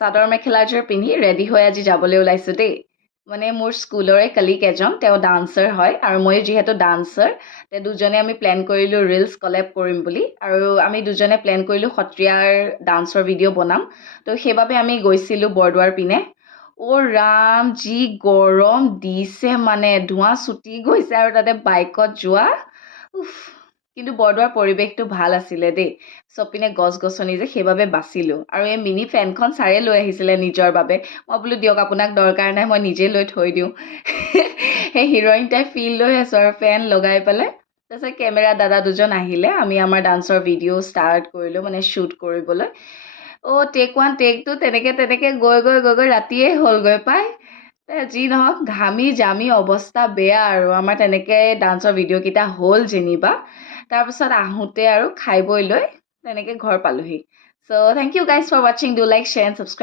চাদৰ মেখেলাযোৰ পিন্ধি ৰেডি হৈ আজি যাবলৈ ওলাইছোঁ দেই মানে মোৰ স্কুলৰে কলিগ এজন তেওঁ ডান্সাৰ হয় আৰু ময়ো যিহেতু ডান্সাৰ তে দুজনে আমি প্লেন কৰিলোঁ ৰিলছ কলেব কৰিম বুলি আৰু আমি দুজনে প্লেন কৰিলোঁ সত্ৰীয়াৰ ডান্সৰ ভিডিঅ' বনাম তো সেইবাবে আমি গৈছিলোঁ বৰদোৱাৰ পিনে ৰাম যি গৰম দিছে মানে ধোঁৱা ছুটি গৈছে আৰু তাতে বাইকত যোৱা উফ কিন্তু বৰদোৱাৰ পৰিৱেশটো ভাল আছিলে দেই চবপিনে গছ গছনি যে সেইবাবে বাচিলোঁ আৰু এই মিনি ফেনখন ছাৰে লৈ আহিছিলে নিজৰ বাবে মই বোলো দিয়ক আপোনাক দৰকাৰ নাই মই নিজে লৈ থৈ দিওঁ সেই হিৰইন টাইপ ফিল লৈ আছোঁ আৰু ফেন লগাই পেলাই তাৰপিছত কেমেৰা দাদা দুজন আহিলে আমি আমাৰ ডান্সৰ ভিডিঅ' ষ্টাৰ্ট কৰিলোঁ মানে শ্বুট কৰিবলৈ টেক 1 টেক 2 তেনেকৈ গৈ ৰাতিয়ে হ'লগৈ পাই যি নহওক ঘামি জামি অৱস্থা বেয়া আৰু আমাৰ তেনেকৈ ডান্সৰ ভিডিঅ'কেইটা হ'ল যেনিবা তাৰপিছত আহোঁতে আৰু খাই বৈ লৈ তেনেকৈ ঘৰ পালোহি চ' থেংক ইউ গাইজ ফৰ ৱাচিং do like share and subscribe